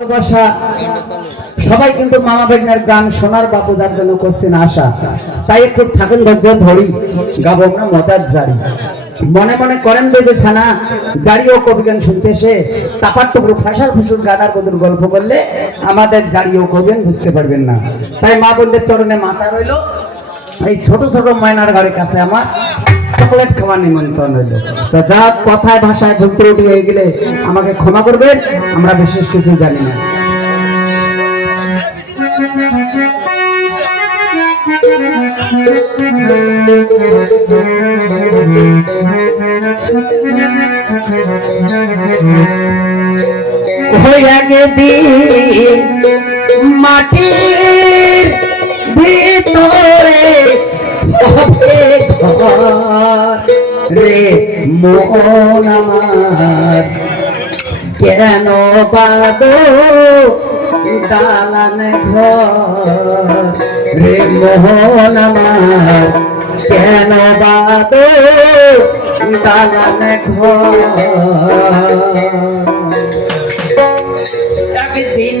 ভালোবাসা সবাই কিন্তু মামা বেগনার গান শোনার বাপুদার জন্য করছেন আশা, তাই একটু থাকেন ধৈর্য ধরি গাবো আমরা মজার জারি। মনে মনে করেন বেঁধে ছানা জারি ও কবি গান শুনতে এসে তাপার টুকরো ফাঁসার ফুসুর গাদার বদুর গল্প করলে আমাদের জারি ও কবি গান বুঝতে পারবেন না। তাই মা বোনদের চরণে মাথা রইল, এই ছোট ছোট ময়নার গাড়ির কাছে আমার চকলেট খাওয়ার নিমন্ত্রণ হইল। তো যা কথায় ভাষায় ভুল ত্রুটি হয়ে গেলে আমাকে ক্ষমা করবেন, আমরা বিশেষ কিছু জানি না। হয়ে দিন মাটির ভিতরে রে মোহন আমার কেন বাদো দালান ঘর রে মোহন আমার কেন বাদো দালান ঘর। একদিন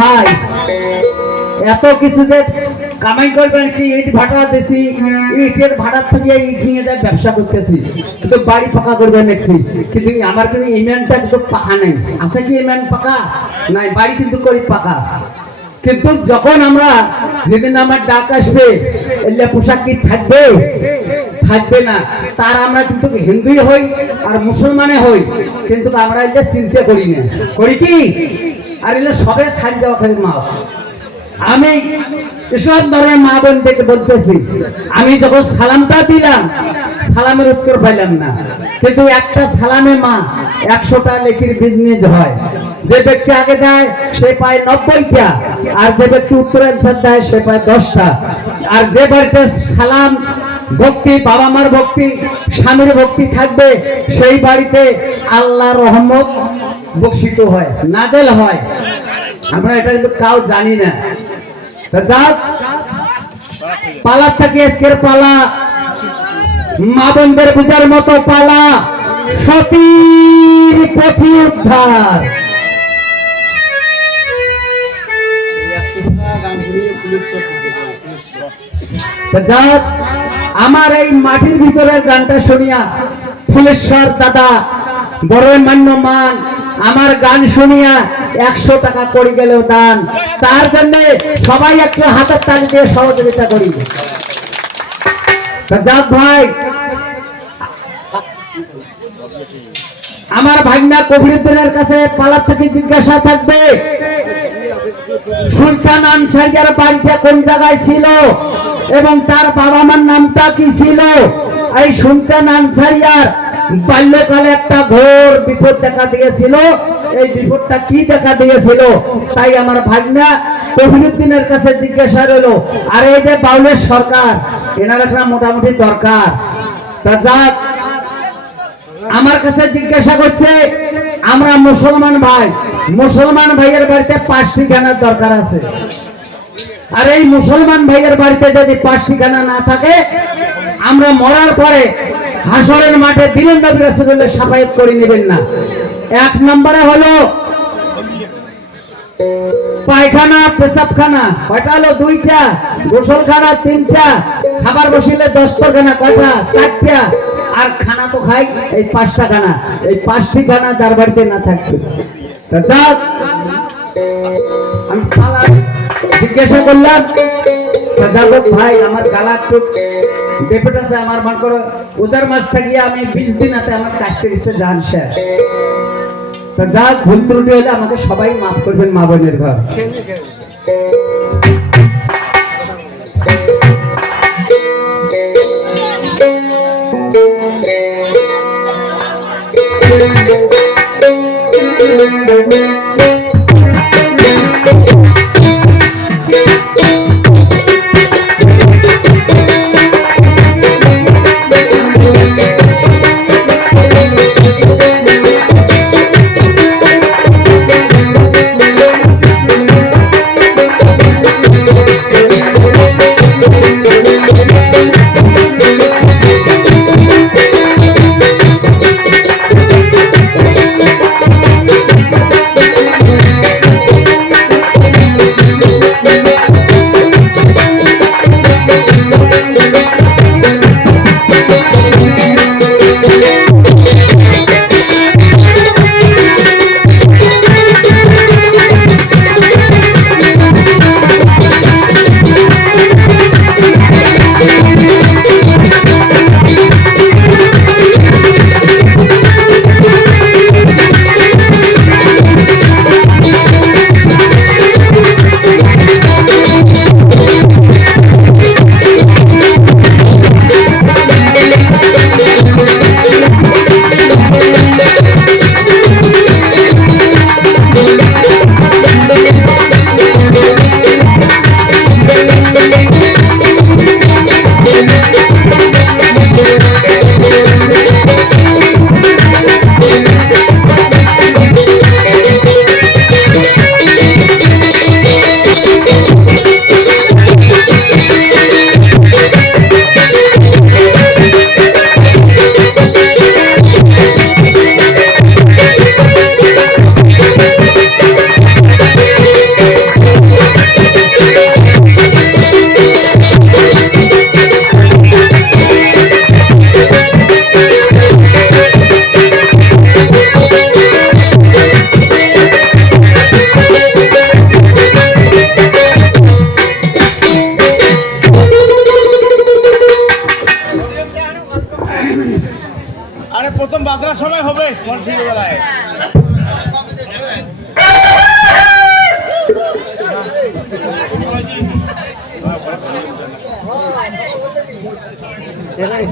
ভাই এত কিছু যে কামাই করবেন কি ইট ভাড়া দিছি, ইটের ভাড়া থেকে ইট নিয়ে যায় ব্যবসা করতেছি, কিন্তু বাড়ি পাকা করবেন দেখছি, কিন্তু আমার কিন্তু ইমেনটা কিন্তু পাকা নেই। আছে কি ইমেন পাকা? নাই। বাড়ি কিন্তু করি পাকা, কিন্তু যখন আমরা যেদিন আমার ডাক আসবে এলে পোশাক কি থাকবে? থাকবে না। তার আমরা কিন্তু হিন্দুই হই আর মুসলমানে হই, কিন্তু আমরা এলে চিন্তা করি না। করি কি? আর এলে সবে ছাড়ি যাওয়া খালি মা। আমি এসব ধরনের মা বোন থেকে বলতেছি, আমি যখন সালামটা দিলাম সালামের উত্তর পাইলাম না, কিন্তু একটা সালামে মা 100টা লেখির বিজনেস হয়। যে ব্যক্তি আগে দেয় সে পায় 90টা, আর যে ব্যক্তি উত্তর অ্যান্সার দেয় সে পায় 10টা। আর যে বাড়িতে সালাম ভক্তি, বাবা মার ভক্তি, স্বামীর ভক্তি থাকবে, সেই বাড়িতে আল্লাহর রহমত বর্ষিত হয়, নাজেল হয়। আমরা এটা কিন্তু কাউ জানি না। যাক, পালার থেকে আজকের পালা মা বোনদের পূজার মতো পালা, সতীর পথি উদ্ধার। যাক, আমার এই মাটির ভিতরের গানটা শুনিয়া ফুলেশ্বর দাদা বড় মান্যমান আমার গান শুনিয়া 100 টাকা করে গেল দান। তার জন্য সবাই একটু হাতের তালি দিয়ে সহযোগিতা করি। যাক ভাই, আমার ভাগনা কবিরুদ্দিনের কাছে পালার থেকে জিজ্ঞাসা থাকবে, সুলতান আনসারিয়ার বাড়িটা কোন জায়গায় ছিল এবং তার বাবা মার নামটা কি ছিল? এই সুলতান আনসারিয়ার বাল্যকালে একটা ঘোর বিপদ দেখা দিয়েছিল। এই বিপদটা কি দেখা দিয়েছিল? তাই আমার ভাগনা কবিরুদ্দিনের কাছে জিজ্ঞাসা রইল। আর এই যে বাউলের সরকার, এনার একটা মোটামুটি দরকার। তা যাক, আমার কাছে জিজ্ঞাসা করছে, আমরা মুসলমান ভাই, মুসলমান ভাইয়ের বাড়িতে 5 ঠিকানার দরকার আছে। আর এই মুসলমান ভাইয়ের বাড়িতে যদি 5 ঠিকানা না থাকে, আমরা মরার পরে হাসরের মাঠে দিলেন নবী রাসূলুল্লাহ শাফায়াত করে নেবেন না। 1 নম্বরে হলো পায়খানা, পেশাবখানা। কয়টা হলো? 2টা। গোসলখানা 3টা। খাবার বসিলে দস্তরখানা কয়টা? 4টা। আর খানা তো খাই এই 5টা খানা। এই 5টি খানা যার বাড়িতে না থাকবে। যাক, আমি পালা জিজ্ঞাসা করলাম, যাবত ভাই আমার গালা একটু ডেপেট আছে, আমার মন করো উদার মাস থাকিয়ে আমি 20 দিন হাতে আমার কাজতে কাজতে যান শেষ। তো যাক, ভুল ত্রুটি হলে আমাকে সবাই মাফ করবেন মা বোনের ঘর। আরে প্রথম বাজনার সময় হবে বেলায়